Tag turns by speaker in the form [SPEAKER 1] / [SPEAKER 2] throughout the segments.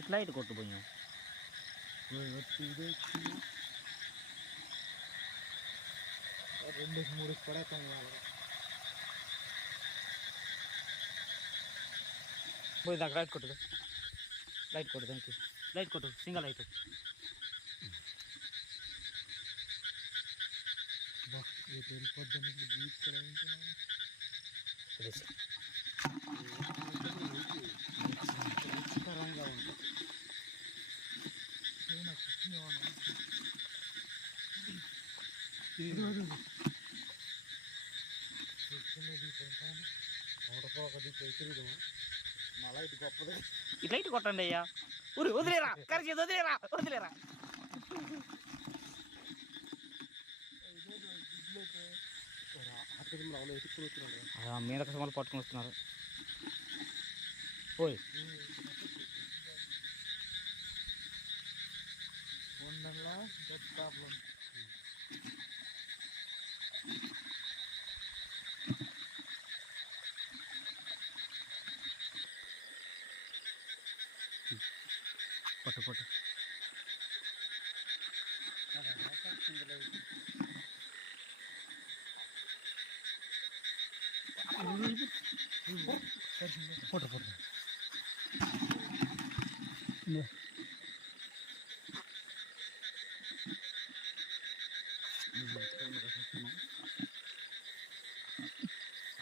[SPEAKER 1] ఇట్లా ఇటు కొట్టు పోయాం.
[SPEAKER 2] రెండు మూడు పడతాం
[SPEAKER 1] పోయి దాకా లైట్ కొట్టు లైట్ కొట్టు దానికి లైట్ కొట్టు సింగల్ లైట్.
[SPEAKER 2] వెళ్ళిపోద్దాం బీచ్
[SPEAKER 1] రుచికరంగా ఉంటుంది
[SPEAKER 2] ఇటు
[SPEAKER 1] ఇట్లా ఇటు కొట్టండి అయ్యా. ఊరి వదిలేరా కరిచి వదిలేరా వదిలేరా.
[SPEAKER 2] అక్కడ రావాలి ఎత్తుకుని వచ్చినాడు
[SPEAKER 1] ఆ, మీద కసమాలు పట్టుకొని వస్తున్నారు. ওই ஒன்றுங்களா
[SPEAKER 2] டெட் ப்ராப்ளம்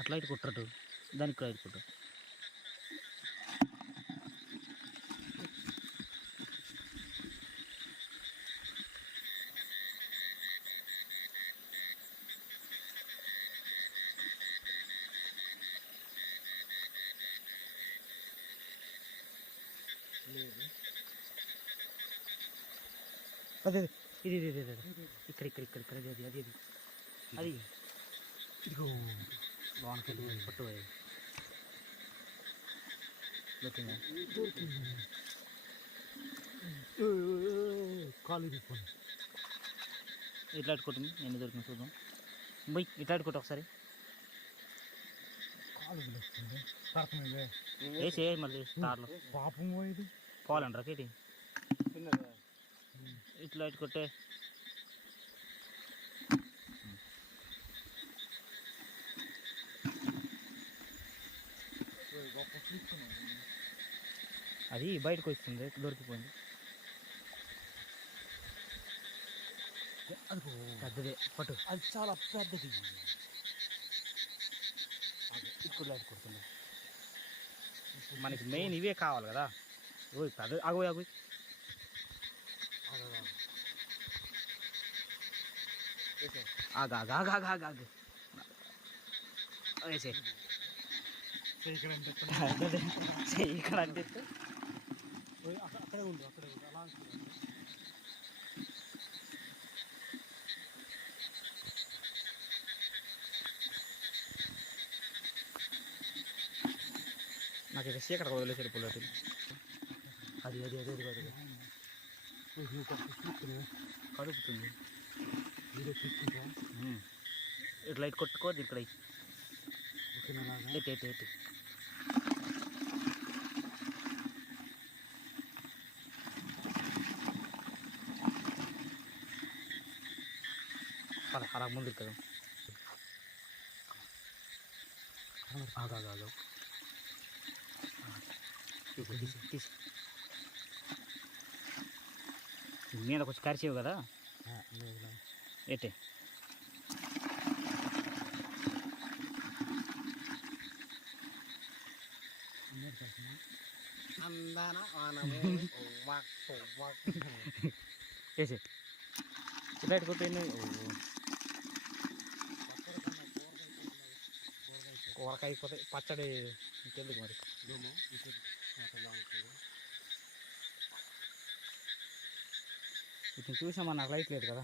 [SPEAKER 1] అట్లా ఇటు కొట్టరు దానికి కూడా ఇటు కొట్టు
[SPEAKER 2] లేదు
[SPEAKER 1] అదే అదే. ఇది ఇది ఇది ఇది ఇది. ఇక్కడ ఇక్కడ ఇక్కడ ఇక్కడ అది అది అది అది అది ఇదిగో లోనకి వెళ్ళి పట్టు
[SPEAKER 2] కాలు ఇరిగిపోయింది
[SPEAKER 1] ఇట్లా ఇటు కొట్టింది ఎన్ని దొరికింది చూద్దాం. పోయి ఇట్లా ఇటు కొట్టు ఒకసారి వేసి మళ్ళీ స్టార్లో.
[SPEAKER 2] పాపం పోయేది.
[SPEAKER 1] పోవాలంటారా కేటి ఇట్లా ఇటు అది బయటకు వస్తుంది దొరికిపోయింది.
[SPEAKER 2] అదిగో.
[SPEAKER 1] పెద్దదే పట్టు.
[SPEAKER 2] అది చాలా పెద్దది.
[SPEAKER 1] లైట్ కొడుతుంది. మనకి మెయిన్ ఇవే కావాలి కదా. పెద్ద అగు అగు ఆగు ఆగు ఆగు ఆగు ఆగు ఆగు. వేసే
[SPEAKER 2] ఇక్కడ అంటే
[SPEAKER 1] ఇక్కడ అంటే
[SPEAKER 2] అక్కడే ఉండు అక్కడే ఉండు అలా అనుకున్నాను.
[SPEAKER 1] నాకు ఇక చీకట వదిలేసారు పుల్లటి అది అది అది అది అది
[SPEAKER 2] ఓహో, గొప్ప స్లిప్
[SPEAKER 1] కడుపుతుంది
[SPEAKER 2] వీడియో తీసుకుంటా
[SPEAKER 1] ఉమ్. ఇట్లా ఇటు కొట్టుకో ఇక్కడ
[SPEAKER 2] ఓకేనా లాగా
[SPEAKER 1] ఎట్టి ఎట్టి ఎట్టి అలా అలా ముందుకు కదా ఆగు ఆగు ఆగు తీసి తీసి తీసి మీద కొంచెం కరిచేవు కదా
[SPEAKER 2] లేదు
[SPEAKER 1] ఎట్టే
[SPEAKER 2] అందాన ఆనము వాక్ వాక్
[SPEAKER 1] వేసి ఇట్లా కొట్టేయండి ఓ
[SPEAKER 2] అక్కడ
[SPEAKER 1] కూరక అయిపోతాయి పచ్చడి ఇంకెందుకు మరి? వీటిని చూసామా నాకు లైట్ లేదు కదా.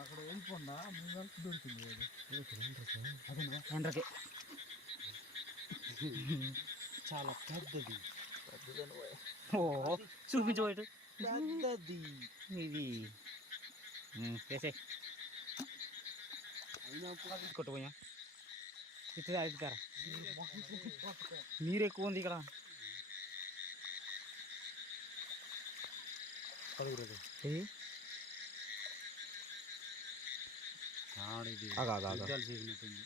[SPEAKER 2] అక్కడ వెళ్ళిపోండా? మీ వరకు దొరికింది అదేనా?
[SPEAKER 1] ఎండ్రకి.
[SPEAKER 2] చాలా పెద్దది.
[SPEAKER 1] ఓ చూపించు పోయిటు
[SPEAKER 2] పెద్దది
[SPEAKER 1] ఇది వేసే
[SPEAKER 2] అయినా కూడా
[SPEAKER 1] కొట్టుపోయా ఇటు అడుగుతారా నీరు ఎక్కువ ఉంది ఇక్కడ
[SPEAKER 2] పడుగురదు
[SPEAKER 1] ఇది
[SPEAKER 2] తాడిది
[SPEAKER 1] ఆగు, ఆగు, ఆగు.
[SPEAKER 2] యుద్ధాలు చేసినట్టుంది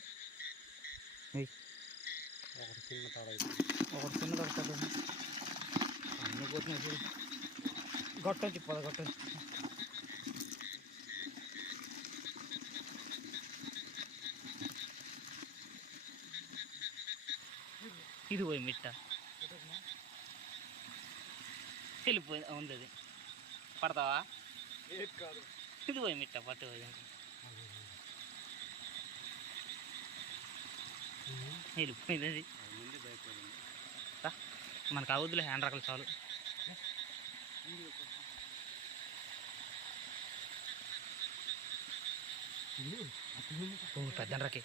[SPEAKER 1] ఏయ్.
[SPEAKER 2] ఒకటి చిన్న తాడైతే
[SPEAKER 1] ఒకటి చిన్న దొరకదు అన్ని పోతున్నాయి చూడు గొట్టంచి పద గొట్టంచి ఇది పోయి మిట్ట. వెళ్ళిపోయింది ఉంది అది. పడతావా? ఇది పోయి మిట్ట పట్టు పోయి వెళ్ళిపోయింది అది. మనకు అవద్దులే హ్యాండ్ రకలు చాలు. ఓ పెద్ద రకే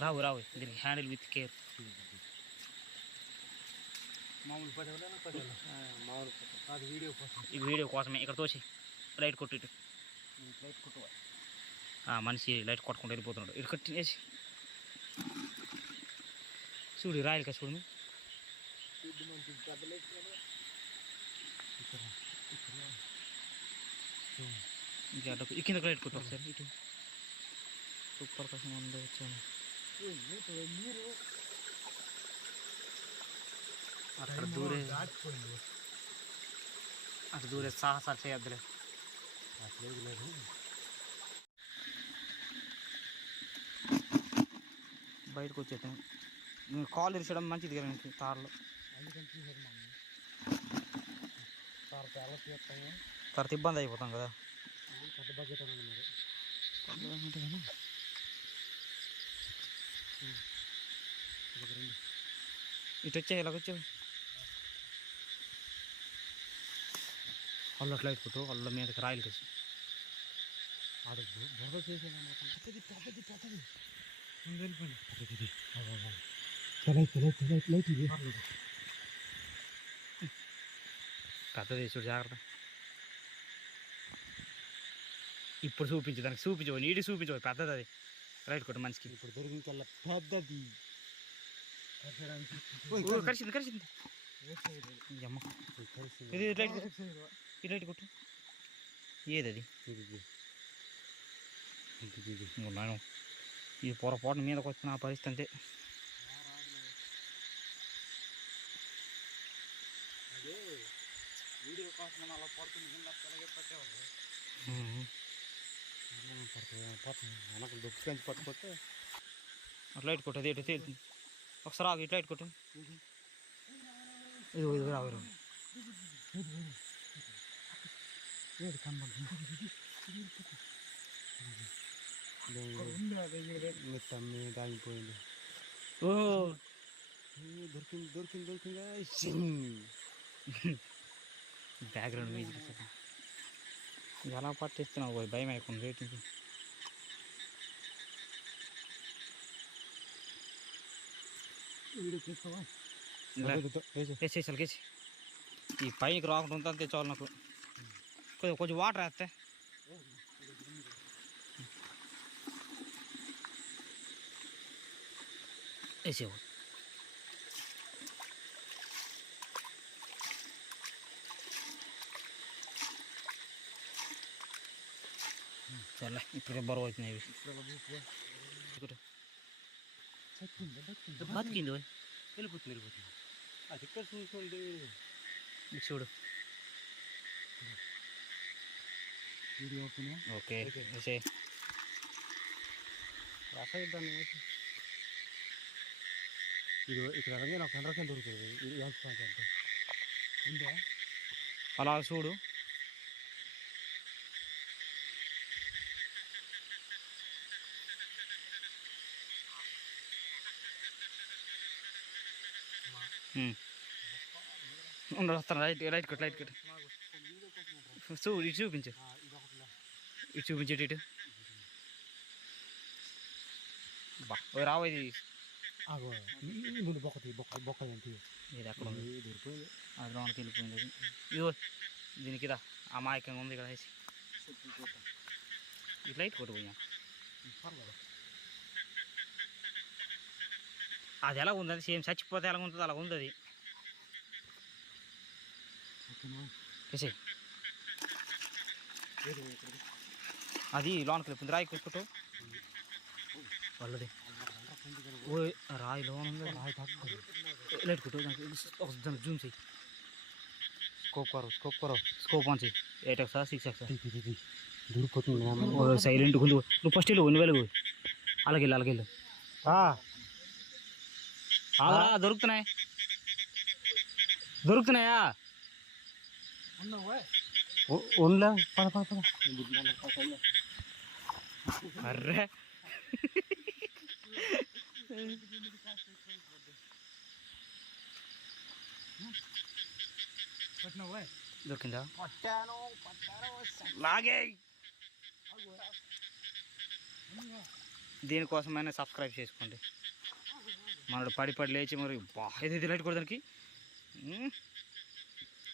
[SPEAKER 1] రావు రావు దీనికి హ్యాండిల్ విత్ కేర్
[SPEAKER 2] మామూలు పడేవాళ్ళ పడేవాళ్ళ మామూలు అది వీడియో కోసం
[SPEAKER 1] ఈ వీడియో కోసమే ఇక్కడ తోచి లైట్ కొట్టు ఇటు
[SPEAKER 2] లైట్ కుట్టువా
[SPEAKER 1] ఆ మనిషి లైట్ కొట్టుకుంటూ వెళ్ళిపోతున్నాడు ఇటు కట్టినేసి చూడు ఈ రాయలకా చూడు మీ.
[SPEAKER 2] ఇది మంచి పెద్ద లైట్ కదా ఇక్కడ ఇక్కడ
[SPEAKER 1] ఇంకా అటు ఈ కిందకి లైట్ కొట్టు ఒకసారి ఇటు సూపర్ కోసం ఉంది వచ్చాను
[SPEAKER 2] మీరు
[SPEAKER 1] అక్కడ దూరే
[SPEAKER 2] దాటిపోయింది
[SPEAKER 1] అటు దూరే సాహసాలు చేయొద్దులే
[SPEAKER 2] అట్లేదు లేదు
[SPEAKER 1] బయటకు వచ్చేటాం కాల్ ఇరిచడం మంచిది కదా నీకు తార్లో
[SPEAKER 2] అందుకని చూసారు మమ్మీ సార్ చాలా చేస్తాము
[SPEAKER 1] తర్వాత ఇబ్బంది అయిపోతాం కదా
[SPEAKER 2] పెద్ద బకెట్ అని మరి.
[SPEAKER 1] ఇటు వచ్చే ఇలాగ వచ్చావు అల్ల లైట్ కొట్టు అల్ల మీదకి రాయలు కసి
[SPEAKER 2] ఆడ బురద చేసేదన్నమాట పెద్దది పెద్దది పెద్దది వెళ్ళిపోయింది పెద్దది లైట్ లైట్ లైట్ లైట్ ఇది.
[SPEAKER 1] పెద్దది చూడు జాగ్రత్త. ఇప్పుడు చూపించు దానికి చూపించు నీటి చూపించు పెద్దది అది. రైట్ కొట్టు మనిషికి.
[SPEAKER 2] ఇప్పుడు దొరికిన కల్లా పెద్దది.
[SPEAKER 1] ఈ అమ్మ. ఇది లైట్ కొట్టు. ఏది అది నాయన. ఈ పొరపాటు మీదకి వచ్చిన ఆ పరిస్థితి అంతే.
[SPEAKER 2] వీడియో కోసం అలా పడుతుంది కింద అలాగే పట్టేవాళ్ళు
[SPEAKER 1] ఉహు.
[SPEAKER 2] పడుతుంది పడుతుంది వెనక దొక్కించి పట్టుకుంటే
[SPEAKER 1] అటు లైట్ కొట్టు అది ఇటు తేలుతుంది ఒకసారి ఆగు ఇటు లైట్ కొట్టు ఇది ఇది రావు రావు
[SPEAKER 2] ఏది కనబడుతుంది తమ్మి దాగిపోయింది
[SPEAKER 1] ఓ
[SPEAKER 2] దొరికింది దొరికింది దొరికింది
[SPEAKER 1] బ్యాక్గ్రౌండ్ మ్యూజిక్ ఎలా పట్టిస్తున్నావు పోయి భయం అయిపోయింది రేటింగ్
[SPEAKER 2] వీడియో తీసుకోవా
[SPEAKER 1] వేసేసి అసలుకేసి ఈ పైకి రాకుండా ఉంటే అంతే చాలు నాకు కొంచెం కొంచెం వాటర్ వేస్తే వేసేవు అవుతున్నాయి ఇవి ఇక్కడ బతికింది ఓయ్.
[SPEAKER 2] వెళ్ళిపోతుంది వెళ్ళిపోతుంది అది ఇక్కడ చూసుకోండి
[SPEAKER 1] చూడు
[SPEAKER 2] వీడియో ఓపెన్
[SPEAKER 1] ఓకే వేసే
[SPEAKER 2] రసాయిద్దాన్ని ఇది ఇక్కడ అలాగే నాకు ఎండ్రకం దొరుకుతుంది ఇది ఎంత అంటే ఉందా
[SPEAKER 1] అలా చూడు ఉమ్. ఉండు వస్తాను లైట్ లైట్ కొట్టు లైట్ కొట్టు చూ ఇటు చూపించు.
[SPEAKER 2] ఇది
[SPEAKER 1] ఇటు చూపించు ఇటు బా రావు ఇది.
[SPEAKER 2] ముందు బొక్క తీ బొక్క బొక్క
[SPEAKER 1] ఇది ఎక్కడ ఉంది. అది లోనికి వెళ్ళిపోయింది ఇదిగో దీనికి రా అమాయకంగా ఉంది ఇక్కడ వేసి ఇటు లైట్ కొట్టు పోయా
[SPEAKER 2] పర్లేదు
[SPEAKER 1] అది ఎలా ఉంది? అది సేమ్ చచ్చిపోతే ఎలా ఉంటుంది అలా ఉంది అది. అది లోనికి వెళ్ళిపోయింది రాయి కొట్టుకుంటూ వాళ్ళది. ఓ రాయి లోన్ ఉంది.
[SPEAKER 2] రాయి తక్కువ.
[SPEAKER 1] లైట్ కొట్టు దానికి జూమ్ చేయి. స్కోప్ కరో స్కోప్ కరో స్కోప్ ఆన్ చేయి. ఎయిట్ ఎక్సా సిక్స్ ఎక్సా
[SPEAKER 2] దొరికిపోతుంది
[SPEAKER 1] ఓ సైలెంట్ నువ్వు ఫస్ట్ వెళ్ళు నువ్వు వెళ్ళు. అలాగే వెళ్ళు అలాగే వెళ్ళు దొరుకుతున్నాయి. దొరుకుతున్నాయా?
[SPEAKER 2] ఉండలే పద పద పద.
[SPEAKER 1] అర్రే. దొరికిందా? లాగే. దీనికోసమైనా సబ్స్క్రైబ్ చేసుకోండి. మనడు పడి పడి లేచి మరి బా ఇది లైట్ కొడదానికి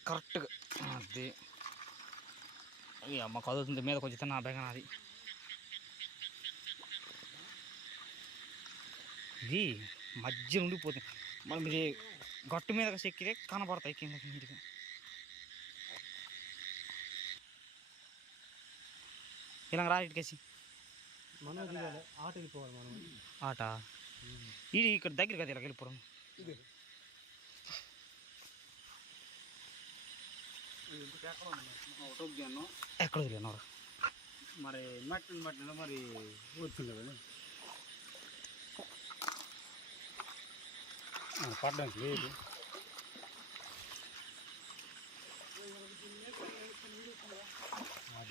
[SPEAKER 1] కరెక్ట్గా. అది. అమ్మ కదులుతుంది మీద కొంచెం తిన్న బెగన అది ఇది మధ్య ఉండిపోతుంది మనం ఇది గట్టు మీద చెక్కితే కనబడతాయి కింద కిందకి ఇలా రా ఇటుకేసి.
[SPEAKER 2] మనం ఆట వెళ్ళిపోవాలి మనం
[SPEAKER 1] ఆట? ఇది ఇక్కడ దగ్గర కదా ఇలా వెళ్ళిపోవడం. ఎక్కడ వదిలేనవరా
[SPEAKER 2] మరి మట్టి మట్టి మరి వచ్చింది కదా పడ్డానికి లేదు.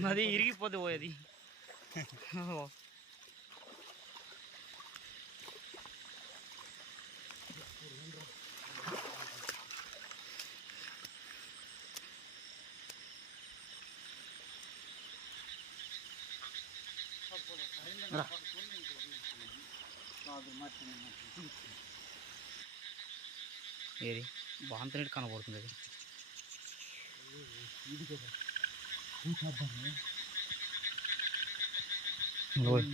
[SPEAKER 1] అది ఇరిగిపోతే పోయేది రా. ఏది బాంతనీటి కనబడుతుంది అది. ఓయ్.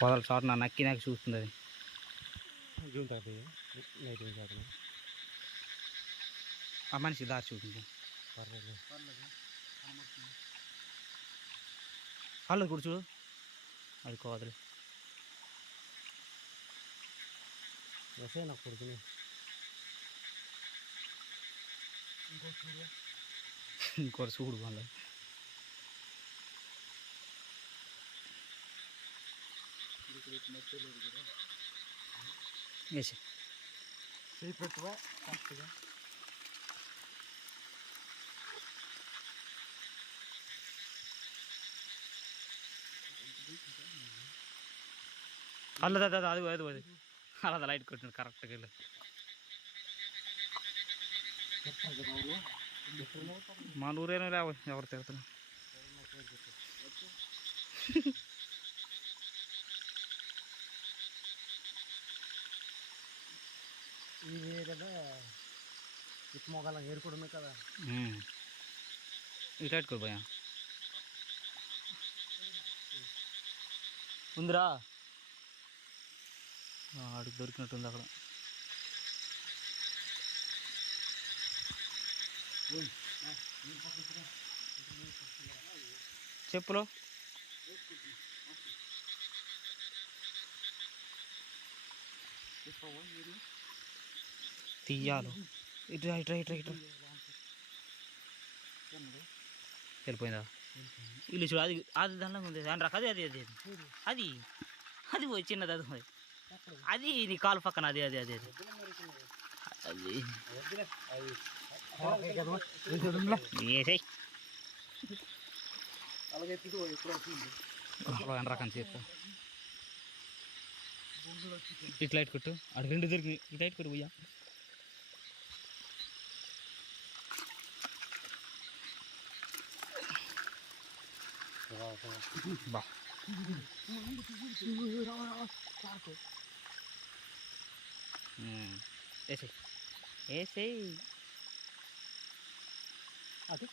[SPEAKER 1] పొదల చాటు నా నక్కి నాకు చూస్తుంది అది. ఆ మనిషి దారి చూపింది
[SPEAKER 2] పర్లేదు
[SPEAKER 1] వాళ్ళు కూడా చూడు. అది కోదలు
[SPEAKER 2] వస్తే నాకు కొడుకునే.
[SPEAKER 1] ఇంకోటి చూడు వాళ్ళు వేసి
[SPEAKER 2] చేయి పెట్టువా కరెక్ట్గా
[SPEAKER 1] అల్లదా అది అది అది అది అలా లైట్ కొట్టినాడు కరెక్ట్గా వెళ్ళి మన ఊరేనో రావు ఎవరు తిరుగుతున్నా
[SPEAKER 2] ఇవే కదా? ఇటు మొగాల ఏరుకోవడమే కదా.
[SPEAKER 1] ఇటు పెట్టుకో భయ ఉందిరా. ఆడికి దొరికినట్టుంది అక్కడ. చెప్పులో. తీయాలి. ఇటు రా, ఇటు రా, ఇటు రా, ఇటు రా. వెళ్ళిపోయిందా? ఇల్లు చూడు అది అది దానిలో ఉంది. దాని రక అది అది అది. అది. అది అది పోయి చిన్నది అది పోయి. అది నీ కాలు పక్కన అది అది అది అది. అది రకం చేస్తా? ఇట్లా లైట్ కొట్టు. అటు రెండు దొరికి ఇట్లా లైట్ కొట్టు పోయా బా. వేసేయి
[SPEAKER 2] అది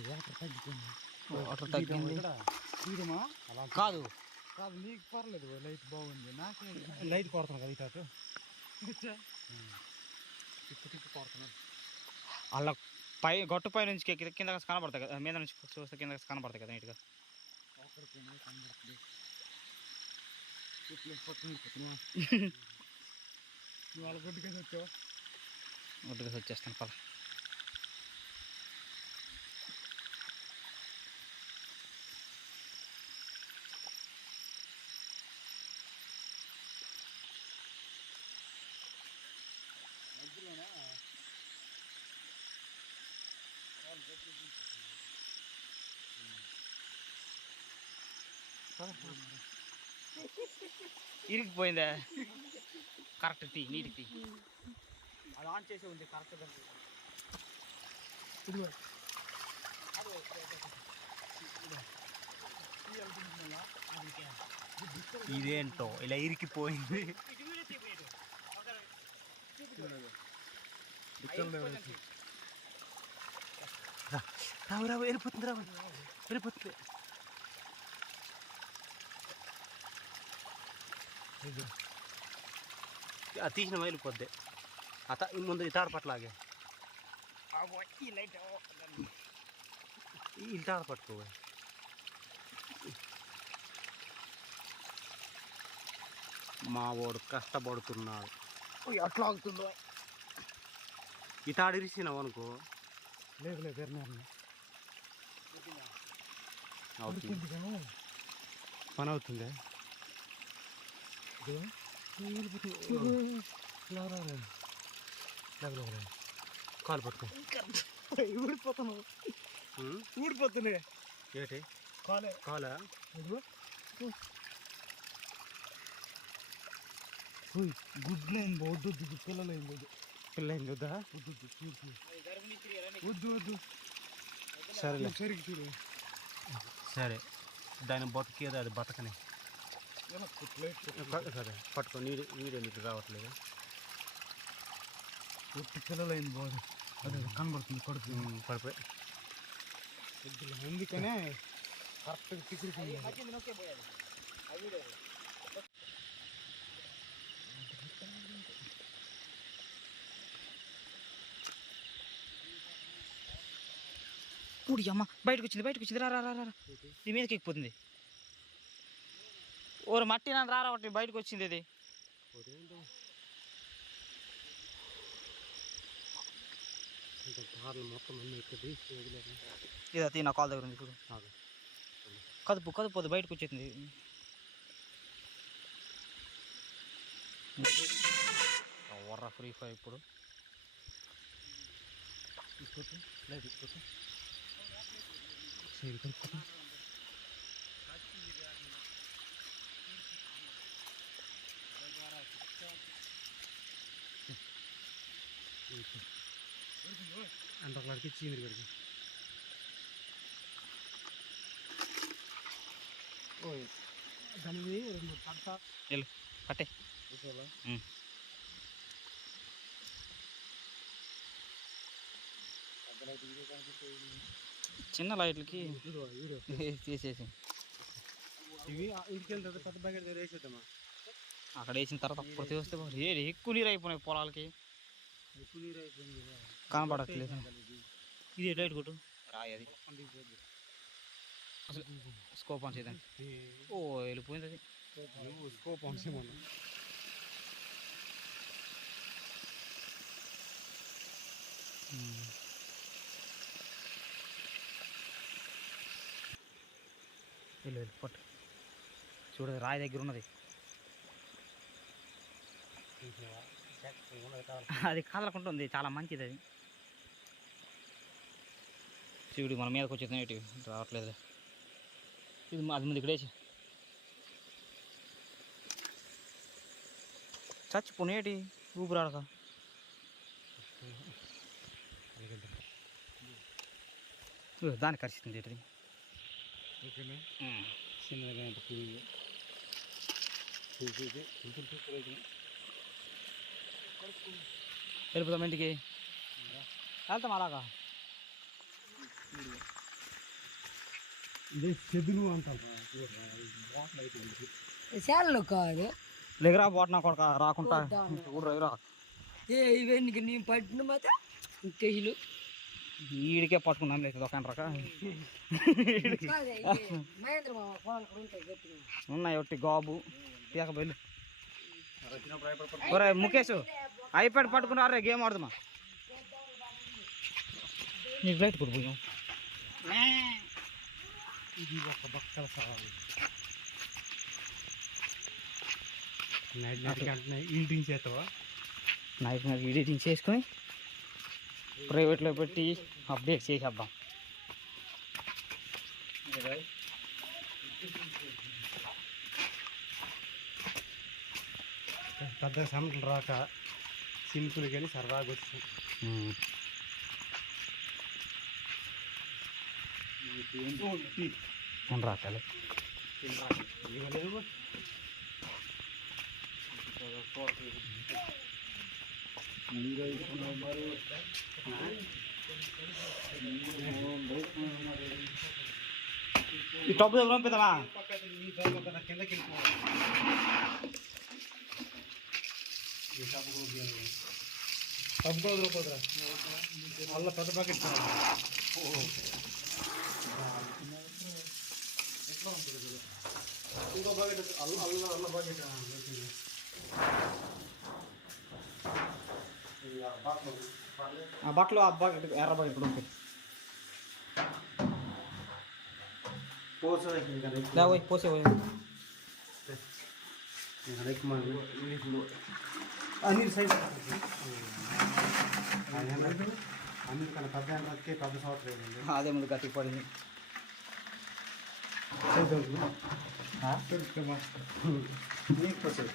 [SPEAKER 2] వాటర్ తగ్గిపోయింది.
[SPEAKER 1] వాటర్ తగ్గింది.
[SPEAKER 2] తీయడమా అలా
[SPEAKER 1] కాదు.
[SPEAKER 2] కాదు నీకు పర్లేదు లైట్ బాగుంది. నాకే లైట్ కొడుతున్నా కదా ఇటు తిప్పు తిప్పు కొడుతున్నాను.
[SPEAKER 1] అలా పై గొట్టు పై నుంచి కింద కనబడతాయి కదా మీద నుంచి చూస్తే కింద కనబడతాయి కదా నీట్గా
[SPEAKER 2] కనబడుతుంది ఇట్లా పక్కన పెట్టుకున్నా నువ్వు వాళ్ళ గొడ్డుకైతే వచ్చావు.
[SPEAKER 1] ఒడ్డుగా వచ్చేస్తాను పద. ఇరిగిపోయిందా కరెక్ట్ తీ నీటి తీ అది ఆన్ చేసి ఉంది కరెక్ట్
[SPEAKER 2] ఇదిగో.
[SPEAKER 1] ఇదేంటో ఇలా ఇరికిపోయింది రావు రావు వెళ్ళిపోతుంది రావు వెళ్ళిపోతుంది.
[SPEAKER 2] అది తీసిన వెళ్ళిపోద్ది అత ముందు ఈ తాడు పట్లాగే ఈ తాడు పట్టుకో మా వాడు కష్టపడుతున్నాడు
[SPEAKER 1] అట్లా అవుతుందో
[SPEAKER 2] ఈ తాడు ఇరిసినావు అనుకో లేదు లేదు అవుతుంది పని అవుతుంది కాలు పట్టుకో
[SPEAKER 1] ఊడిపోతున్నావు
[SPEAKER 2] ఉం?
[SPEAKER 1] ఊడిపోతున్నాయి
[SPEAKER 2] ఏంటి
[SPEAKER 1] కాలే
[SPEAKER 2] కాలా గుడ్లు ఏం వద్దు పిల్లలు ఏం వద్దు పిల్ల ఏం వద్దా వద్దు వద్దు వద్దు సరే సరే దాని బతికేది అది బతకనే సరే పట్టుకో నీడు నీడు ఎందుకు రావట్లేదు? ఒట్టి పిల్లలు అయింది బాగు అదే కనబడుతుంది కొడుకు పడిపోయి. అందుకనే కరెక్ట్గా తిరుగుతుంది
[SPEAKER 1] ఊడి అమ్మ బయటకు వచ్చింది బయటకు వచ్చింది రా రా రా రా రా. ఇది మీదకి ఎక్కిపోతుంది. ఓరు మట్టి నన్ను రారా ఒకటి బయటకు వచ్చింది ఇది. ఇది అది నా కాల్ దగ్గర ఉంది ఇప్పుడు కదుపు కదుపు బయటకు వచ్చేసింది. వర్ర ఫ్రీ ఫైర్ ఇప్పుడు.
[SPEAKER 2] లేదు అంత ఒకరికి ఇచ్చింది ఇక్కడికి దానిది రెండు
[SPEAKER 1] పట్టే.
[SPEAKER 2] చూసావా?
[SPEAKER 1] ఉమ్. చిన్న లైట్లకి తీసేసి.
[SPEAKER 2] ఇవి ఇంటికి వెళ్తే పెద్ద దగ్గర వేసేద్దామా?
[SPEAKER 1] అక్కడ వేసిన తర్వాత అప్పుడు తీస్తే ఎక్కువ నీరు అయిపోయినాయి పొలాలకి. కనపడట్లేదు
[SPEAKER 2] ఇది
[SPEAKER 1] లైట్ కొట్టు రాయి అది. అసలు స్కోప్ అని చేద్దాం ఓ వెళ్ళిపోయింది అది.
[SPEAKER 2] స్కోప్ అంశమన్నా
[SPEAKER 1] ఉమ్. వెళ్ళు వెళ్ళు పట్టు. చూడు రాయి దగ్గర ఉన్నది. అది కదలకుంటుంది చాలా మంచిది అది చూడు మన మీదకి వచ్చేది ఏంటి రావట్లేదు ఇది అది ముందు ఇక్కడేసి చచ్చిపోనేటి ఊపిరాడక ఇగో దాని కరిస్తుంది ఏంటిది
[SPEAKER 2] ఓకేనా చిన్నగా అంటే పువ్వు చూసి కొంచెం సూపర్ అయితే
[SPEAKER 1] వెళ్ళిపోతాం ఇంటికి. వెళ్తాం అలాగా.
[SPEAKER 2] ఇదే చెదులు అంటారు
[SPEAKER 3] చాలు కాదు
[SPEAKER 1] లేకరా పోట్ నా కొడక రాకుండా. రా
[SPEAKER 3] ఏ ఇవన్నీ నీ పట్టిన మాత్రం తెహిలు
[SPEAKER 1] ఈడికే పట్టుకున్నాం లేదు ఒక రక ఉన్నాయి ఒకటి గాబు. తీక బయలు ఒరే ముఖేష్ ఐప్యాడ్ పట్టుకున్నారే గేమ్ ఆడుతున్నా నీకు లైట్ కొడుకు
[SPEAKER 2] ఇది ఒక బక్కల సవాలు నైట్ నైట్కి అంటున్నాయి ఈటింగ్ చేతవా
[SPEAKER 1] నైట్ నైట్ ఎడిటింగ్ చేసుకొని ప్రైవేట్లో పెట్టి అప్డేట్ చేసేద్దాం.
[SPEAKER 2] పెద్ద సమటలు రాక సింపుల్ కానీ సరదాగా వచ్చాం
[SPEAKER 1] రాకాలి ఈ టబ్బు దగ్గర పంపిద్దామా
[SPEAKER 2] కిందకి టబ్బు వదిలిపోతురా అల్ల పెద్ద బకెట్ ఇంకో బకెట్ అల్ల అల్ల అల్ల బకెట్
[SPEAKER 1] ఆ బట్టలు ఆ బకెట్ ఎర్ర బకెట్ కూడా ఉంటుంది పోయి పోసే పోయి
[SPEAKER 2] అనిల్ సైడ్ అనిల్ కన్నా పెద్ద ఎండకే పెద్ద సంవత్సరం
[SPEAKER 1] అదే ముందు గట్టి పడింది
[SPEAKER 2] నీరు పోసేది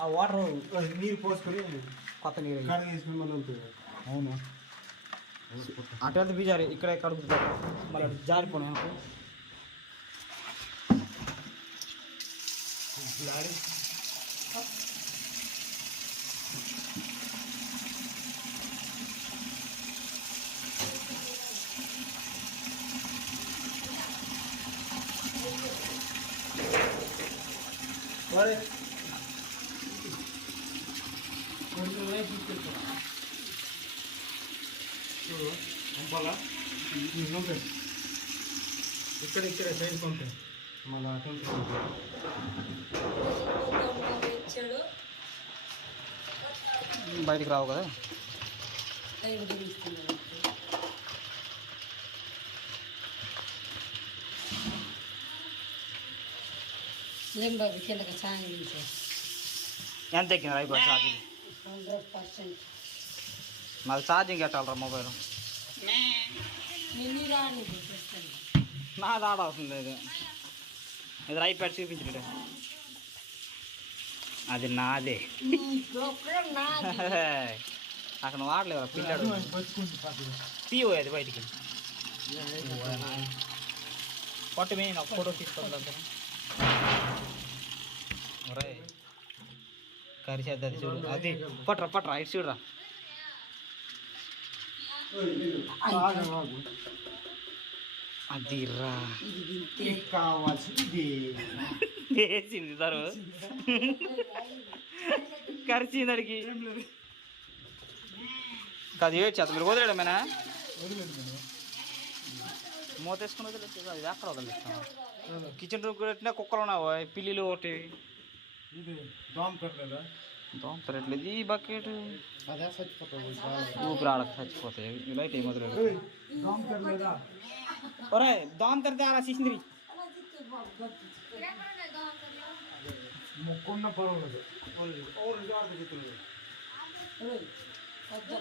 [SPEAKER 1] ఆ వాటర్
[SPEAKER 2] నీరు పోసుకొని
[SPEAKER 1] కొత్త నీరు
[SPEAKER 2] కాడ తీసుకుని మళ్ళీ ఉంటుంది
[SPEAKER 1] అవును అటు వెళ్తే బీజారి ఇక్కడ కడుపుతుంది మళ్ళీ జారిపోను అనుకో
[SPEAKER 2] చూడు పంపాలా ఉంటాయి ఇక్కడ ఇక్కడ సైడ్ ఉంటాయి మళ్ళీ అటు ఉంటుంది.
[SPEAKER 3] ఇచ్చాడు
[SPEAKER 1] బయటికి రావు కదా? ఎంత ఎక్కింది అయిపోయి ఛార్జింగ్? నాకు ఛార్జింగ్ పెట్టాలరా మొబైల్?
[SPEAKER 3] చూపిస్తాను
[SPEAKER 1] నాది ఆడవసరం లేదు ఇది. ఐప్యాడ్ చూపించడు అది నాదే. అక్కడ వాడలేదు పిల్లడు. తీయో అది బయటికి. పట్టు మీ ఒక ఫోటో తీసుకోవాలి ఒరే అది చూడు. అది పట్రా పట్రా ఇటు చూడరా. అది రా
[SPEAKER 3] ఇది తింటే
[SPEAKER 2] కావాల్సింది
[SPEAKER 1] వేసింది తరు కరిచింది అది ఏడు చేత మీరు వదిలేడమేనా మూతేసుకుని వదిలేదు అది ఎక్కడ వదిలేస్తాను కిచెన్ రూమ్ పెట్టినా కుక్కలు ఉన్నావు? పిల్లిలు ఒకటి.
[SPEAKER 2] ఇది దోమ పెట్టలేదా
[SPEAKER 1] దోమ తిరగట్లేదు ఈ బకెట్
[SPEAKER 2] అదే చచ్చిపోతావు
[SPEAKER 1] ఊపిరి ఆడక చచ్చిపోతాయి ఈ లైట్ ఏం వదిలేదు
[SPEAKER 2] దోమ పెట్టలేదా
[SPEAKER 1] ఒరే దోమ తిరితే అలా చేసింది
[SPEAKER 2] మొక్కున్న పర్వాలేదు ఓ రెండు వారాలు చెప్తున్నాడు
[SPEAKER 3] ఓయ్, వద్దు